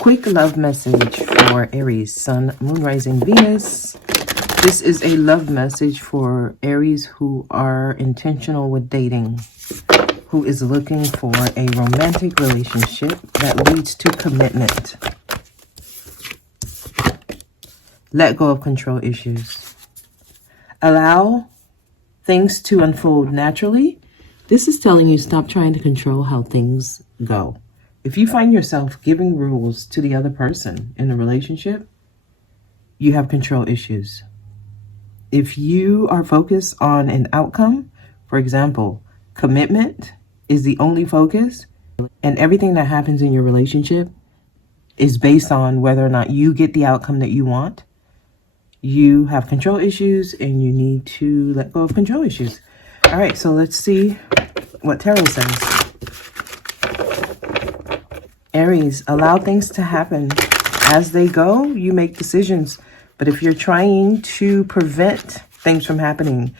Quick love message for Aries, Sun, Moon, Rising, Venus. This is a love message for Aries who are intentional with dating, who is looking for a romantic relationship that leads to commitment. Let go of control issues. Allow things to unfold naturally. This is telling you stop trying to control how things go. If you find yourself giving rules to the other person in a relationship, you have control issues. If you are focused on an outcome, for example, commitment is the only focus, and everything that happens in your relationship is based on whether or not you get the outcome that you want, you have control issues and you need to let go of control issues. All right, so let's see what Tarot says. Aries, allow things to happen. As they go, you make decisions. But if you're trying to prevent things from happening,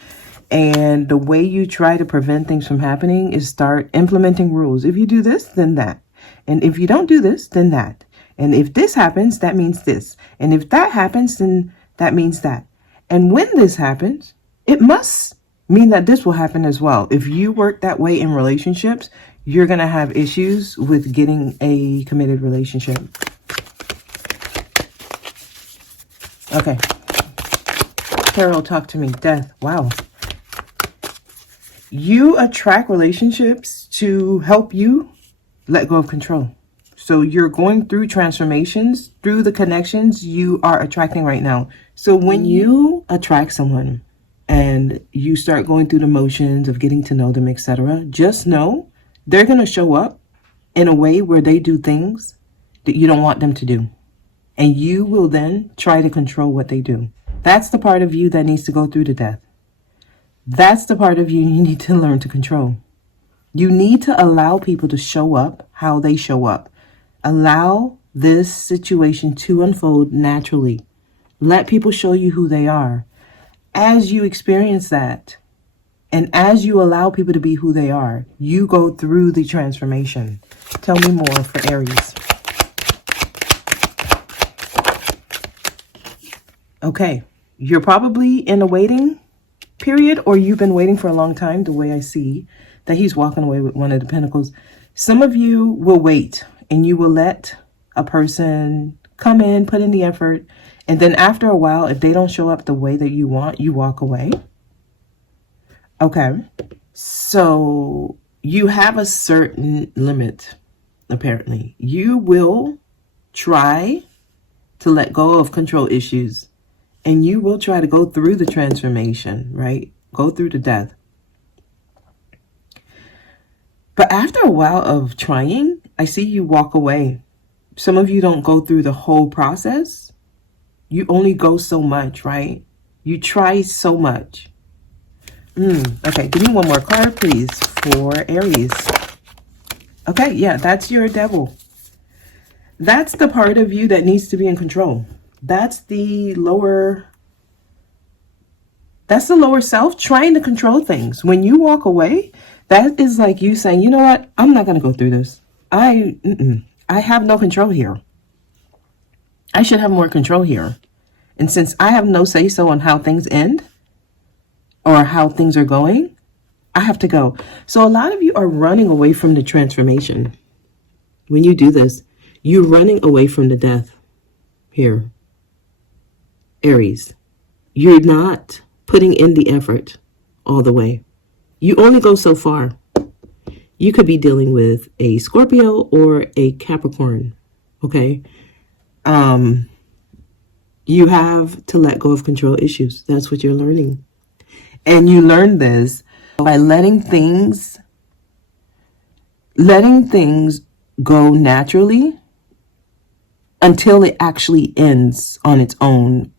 and the way you try to prevent things from happening is start implementing rules. If you do this, then that. And if you don't do this, then that. And if this happens, that means this. And if that happens, then that means that. And when this happens, it must mean that this will happen as well. If you work that way in relationships, you're going to have issues with getting a committed relationship. Okay. Carol, talk to me. Death. Wow. You attract relationships to help you let go of control. So you're going through transformations through the connections you are attracting right now. So when you attract someone and you start going through the motions of getting to know them, etc., just know they're going to show up in a way where they do things that you don't want them to do. And you will then try to control what they do. That's the part of you that needs to go through to death. That's the part of you need to learn to control. You need to allow people to show up how they show up. Allow this situation to unfold naturally. Let people show you who they are. As you experience that, and as you allow people to be who they are, you go through the transformation. Tell me more for Aries. Okay, you're probably in a waiting period, or you've been waiting for a long time, the way I see that he's walking away with one of the pentacles. Some of you will wait, and you will let a person come in, put in the effort, and then after a while, if they don't show up the way that you want, you walk away. Okay, so you have a certain limit, apparently. You will try to let go of control issues, and you will try to go through the transformation, right? Go through the death. But after a while of trying, I see you walk away. Some of you don't go through the whole process. You only go so much, right? You try so much. Okay, give me one more card, please, for Aries. Okay, yeah, that's your devil. That's the part of you that needs to be in control. That's the lower self trying to control things. When you walk away, that is like you saying, you know what? I'm not going to go through this. I have no control here. I should have more control here. And since I have no say-so on how things end, or how things are going, I have to go. So a lot of you are running away from the transformation. When you do this, you're running away from the death here. Aries, you're not putting in the effort all the way. You only go so far. You could be dealing with a Scorpio or a Capricorn, okay? You have to let go of control issues. That's what you're learning. And you learn this by letting things go naturally until it actually ends on its own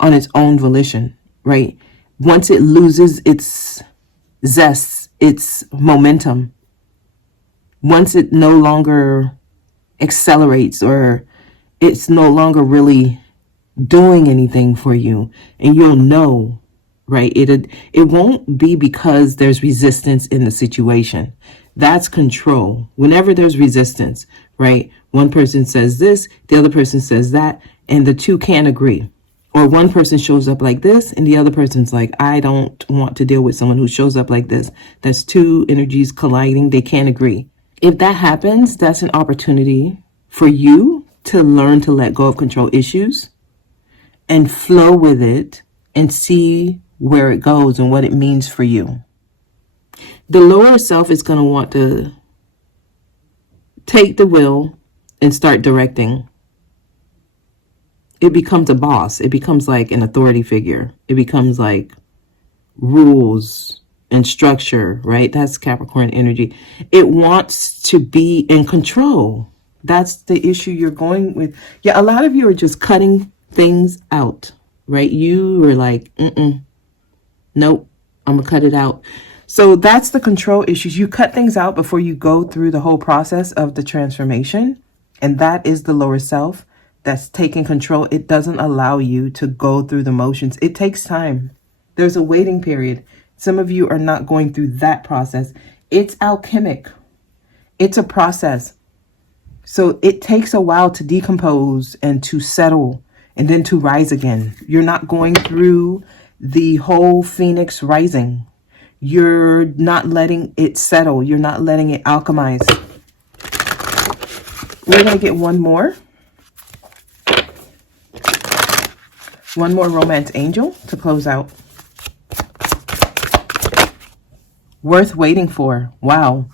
volition, right? Once it loses its zest, its momentum, once it no longer accelerates or it's no longer really doing anything for you, and you'll know, right? It won't be because there's resistance in the situation. That's control. Whenever there's resistance, right? One person says this, the other person says that, and the two can't agree. Or one person shows up like this, and the other person's like, I don't want to deal with someone who shows up like this. That's two energies colliding. They can't agree. If that happens, that's an opportunity for you to learn to let go of control issues and flow with it and see where it goes and what it means for you. The lower self is going to want to take the wheel and start directing. It becomes a boss. It becomes like an authority figure. It becomes like rules and structure, right? That's Capricorn energy. It wants to be in control. That's the issue you're going with. Yeah, a lot of you are just cutting things out, right? You were like, nope, I'm gonna cut it out. So that's the control issues. You cut things out before you go through the whole process of the transformation. And that is the lower self that's taking control. It doesn't allow you to go through the motions. It takes time. There's a waiting period. Some of you are not going through that process. It's alchemic. It's a process. So it takes a while to decompose and to settle and then to rise again. You're not going through the whole phoenix rising. You're not letting it settle. You're not letting it alchemize. We're going to get one more. One more romance angel to close out. Worth waiting for. Wow.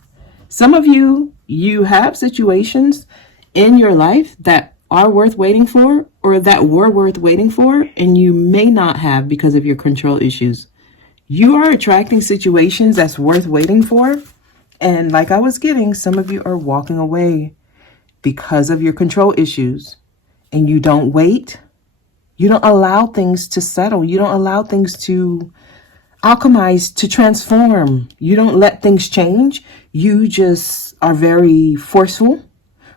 Some of you, you have situations in your life that are worth waiting for or that were worth waiting for, and you may not have because of your control issues. You are attracting situations that's worth waiting for. And like I was getting, some of you are walking away because of your control issues. And you don't wait. You don't allow things to settle. You don't allow things to alchemize, to transform. You don't let things change. You just are very forceful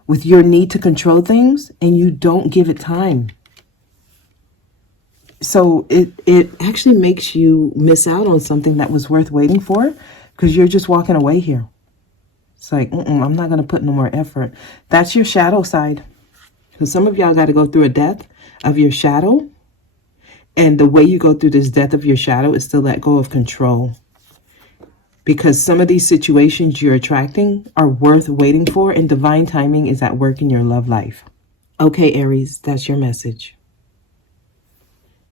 with your need to control things, and you don't give it time. So it actually makes you miss out on something that was worth waiting for because you're just walking away here. It's like, I'm not going to put no more effort. That's your shadow side. Because some of y'all got to go through a death of your shadow. And the way you go through this death of your shadow is to let go of control. Because some of these situations you're attracting are worth waiting for, and divine timing is at work in your love life. Okay, Aries, that's your message.